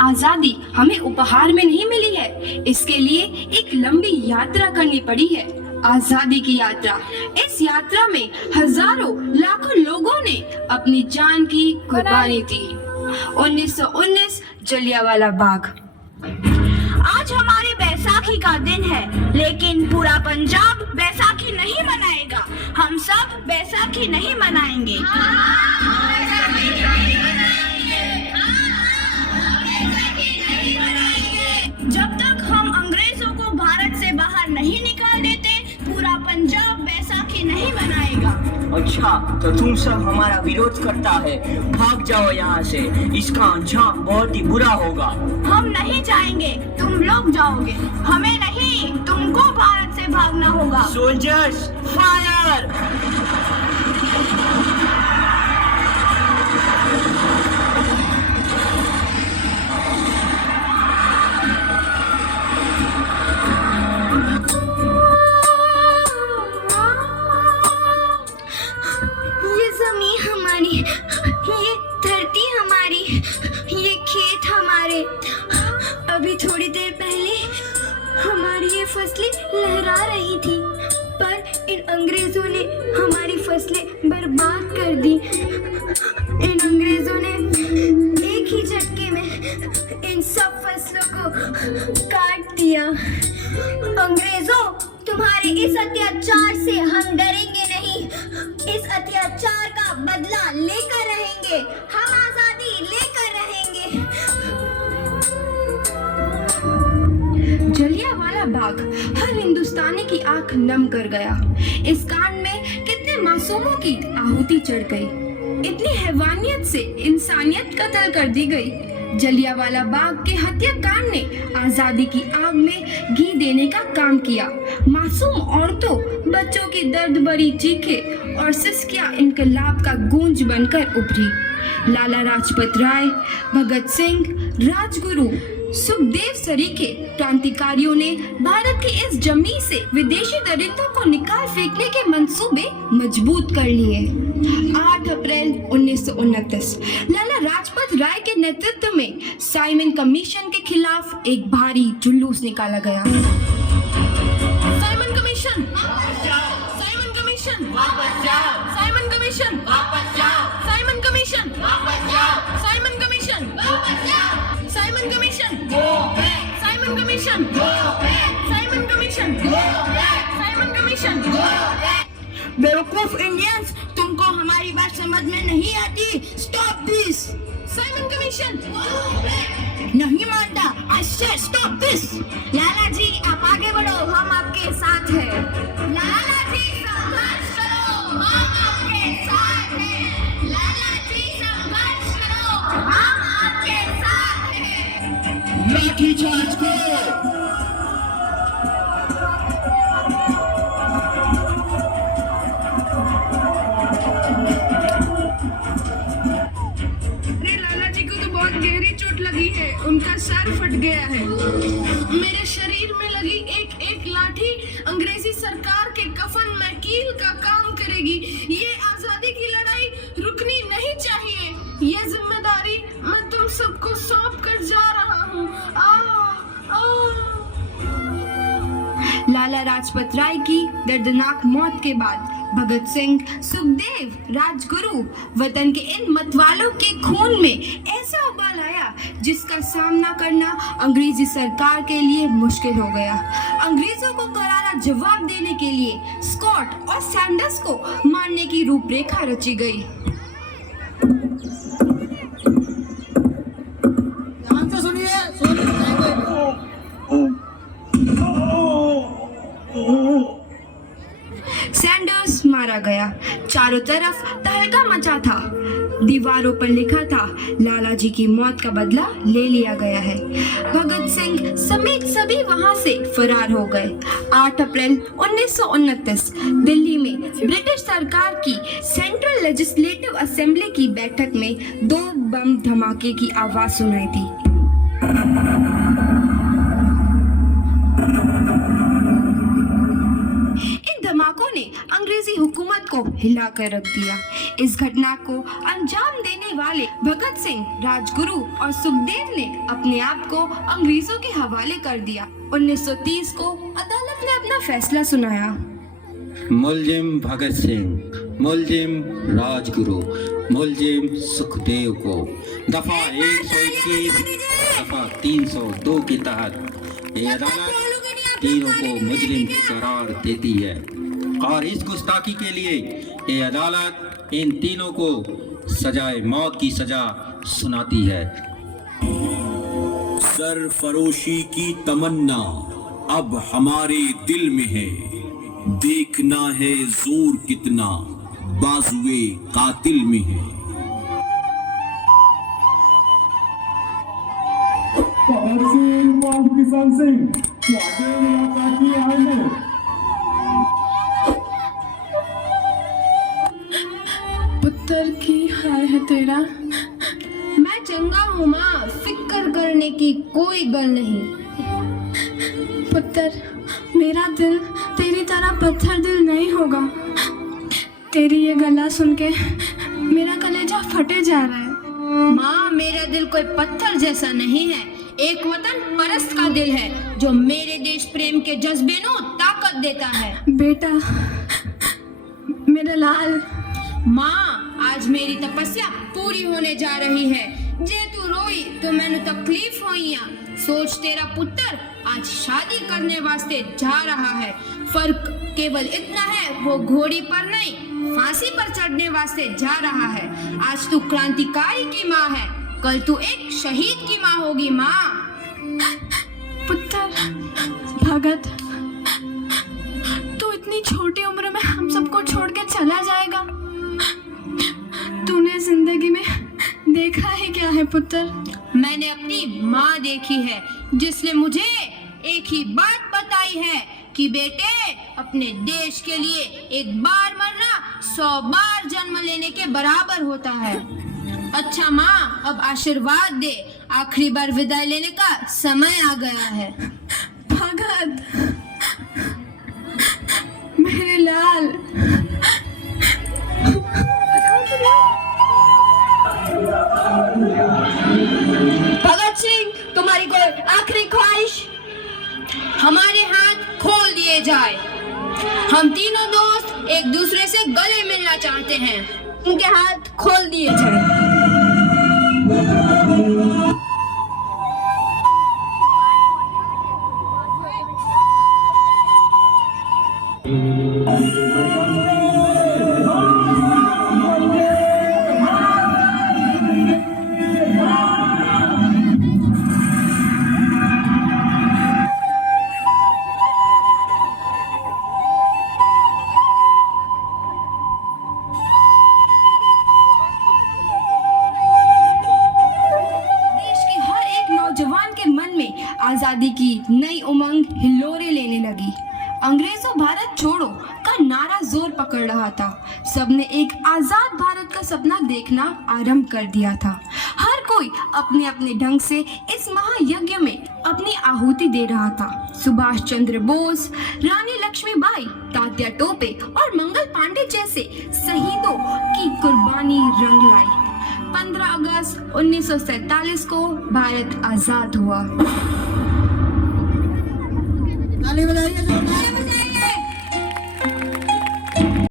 आजादी हमें उपहार में नहीं मिली है, इसके लिए एक लंबी यात्रा करनी पड़ी है, आजादी की यात्रा। इस यात्रा में हजारों लाखों लोगों ने अपनी जान की कुर्बानी दी। 1919 जलियांवाला बाग। आज हमारे बैसाखी का दिन है, लेकिन पूरा पंजाब बैसाखी नहीं मनाएगा। हम सब बैसाखी नहीं मनाएंगे। जब तक हम अंग्रेजों को भारत से बाहर नहीं निकाल देते, पूरा पंजाब बैसाखी नहीं मनाएगा। अच्छा, तो तुम सब हमारा विरोध करता है, भाग जाओ यहाँ से, इसका अंजाम बहुत ही बुरा होगा। हम नहीं जाएंगे, तुम लोग जाओगे, हमें नहीं, तुमको भारत से भागना होगा। Soldiers fire! ये जमीन हमारी, ये धरती हमारी, ये खेत हमारे। अभी थोड़ी देर पहले हमारी ये फसलें लहरा रही थी, पर इन अंग्रेजों ने हमारी फसलें बर्बाद कर दी। इन अंग्रेजों ने एक ही झटके में इन सब फसलों को काट दिया। अंग्रेजों, तुम्हारे इस अत्याचार से हम डरेंगे नहीं, इस अत्याचार का बदला लेकर रहेंगे, हम आजादी लेकर रहेंगे। जलियांवाला बाग हर हिंदुस्तानी की आंख नम कर गया। इस कांड में कितने मासूमों की आहुति चढ़ गई, इतनी हैवानियत से इंसानियत कत्ल कर दी गई। जलियांवाला बाग के हत्याकांड ने आजादी की आग में घी देने का काम किया। मासूम औरतों, बच्चों की दर्द भरी चीखें और सिसकियां इनकलाब का गूंज बनकर उभरी। लाला लाजपत राय, भगत सिंह, राजगुरु, सुखदेव सरीखे क्रांतिकारियों ने भारत की इस जमीन से विदेशी दरिंदों को निकाल फेंकने के मंसूबे मजबूत कर लिए। 8 अप्रैल 1929 लाला लाजपत राय के नेतृत्व में साइमन कमीशन के खिलाफ एक भारी जुलूस निकाला गया। Simon commission, Simon commission, Simon commission, Simon commission, Simon commission, Simon commission, Simon commission, Simon commission, Simon commission. बेवकूफ इंडियंस, तुमको हमारी बात समझ में नहीं आती। Stop this. Simon commission. नहीं मानता। आई से स्टॉप दिस। लाला जी, आप आगे बढ़ो, हम आपके साथ हैं। लाला जी, संघर्ष करो, हम आपके साथ हैं। लाला जी, संघर्ष करो, हम आपके साथ हैं। लाठीचार्ज करो। गहरी चोट लगी है, उनका सर फट गया है। मेरे शरीर में लगी एक एक लाठी अंग्रेजी सरकार के कफन में कील का काम करेगी। ये आजादी की लड़ाई रुकनी नहीं चाहिए। ये जिम्मेदारी मैं तुम सबको सौंप कर जा रहा हूँ। लाला लाजपत राय की दर्दनाक मौत के बाद भगत सिंह, सुखदेव, राजगुरु वतन के इन मतवालों के खून में ऐसा उबाल आया जिसका सामना करना अंग्रेजी सरकार के लिए मुश्किल हो गया। अंग्रेजों को करारा जवाब देने के लिए स्कॉट और सैंडर्स को मारने की रूपरेखा रची गई। सैंडर्स मारा गया। चारों तरफ तहलका मचा था। दीवारों पर लिखा था, लाला जी की मौत का बदला ले लिया गया है। भगत सिंह समेत सभी वहां से फरार हो गए। 8 अप्रैल 1929 दिल्ली में ब्रिटिश सरकार की सेंट्रल लेजिस्लेटिव असेंबली की बैठक में 2 बम धमाके की आवाज सुनाई दी। इन धमाकों ने अंग्रेजी हुकूमत को हिलाकर रख दिया। इस घटना को अंजाम देने वाले भगत सिंह, राजगुरु और सुखदेव ने अपने आप को अंग्रेजों के हवाले कर दिया। 1930 को अदालत ने अपना फैसला सुनाया। मुलजिम भगत सिंह, मुलजिम राजगुरु, मुलजिम सुखदेव को दफा 121, दफा 302 के तहत ये अदालत तीनों को मुजरिम करार देती है और इस गुस्ताखी के लिए ये अदालत इन तीनों को सजाए मौत की सजा सुनाती है। सरफरोशी की तमन्ना अब हमारे दिल में है, देखना है जोर कितना बाजुए कातिल में है। किसान सिंह इलाका की आए हैं। पुत्र की हाय है तेरा। मैं चंगा हूँ माँ, फिक्र करने की कोई गल नहीं। पुत्र, मेरा दिल तेरी तरह पत्थर दिल नहीं होगा। तेरी ये गला सुन के मेरा कलेजा फटे जा रहा है। माँ, मेरा दिल कोई पत्थर जैसा नहीं है, एक वतन परस्त का दिल है जो मेरे देश प्रेम के जज्बे को ताकत देता है। बेटा, मेरा लाल। माँ, आज मेरी तपस्या पूरी होने जा रही है। जे तू रोई तो मैंने तकलीफ होइया। सोच, तेरा पुत्र आज शादी करने वास्ते जा रहा है। फर्क केवल इतना है, वो घोड़ी पर नहीं फांसी पर चढ़ने वास्ते जा रहा है। आज तू क्रांतिकारी की माँ है, कल तू एक शहीद की माँ होगी। माँ, पुत्र भगत, तू इतनी छोटी उम्र में हम सबको छोड़ के चला जाएगा। तूने जिंदगी में देखा है क्या है पुत्र? मैंने अपनी माँ देखी है जिसने मुझे एक ही बात बताई है कि बेटे, अपने देश के लिए एक बार मरना 100 बार जन्म लेने के बराबर होता है। अच्छा माँ, अब आशीर्वाद दे, आखिरी बार विदाई लेने का समय आ गया है। भगत, मेरे लाल। भगत सिंह, तुम्हारी कोई आखिरी ख्वाहिश? हमारे हाथ खोल दिए जाए। हम तीनों दोस्त एक दूसरे से गले मिलना चाहते हैं। उनके हाथ खोल दिए जाए। आजादी की नई उमंग हिलोरे लेने लगी। अंग्रेजों भारत छोड़ो का नारा जोर पकड़ रहा था। सबने एक आजाद भारत का सपना देखना आरंभ कर दिया था। हर कोई अपने अपने ढंग से इस महायज्ञ में अपनी आहुति दे रहा था। सुभाष चंद्र बोस, रानी लक्ष्मीबाई, तात्या टोपे और मंगल पांडे जैसे शहीदों की कुर्बानी रंग लाई। 15 अगस्त 1947 को भारत आजाद हुआ। ताली बजाइए जोरदार।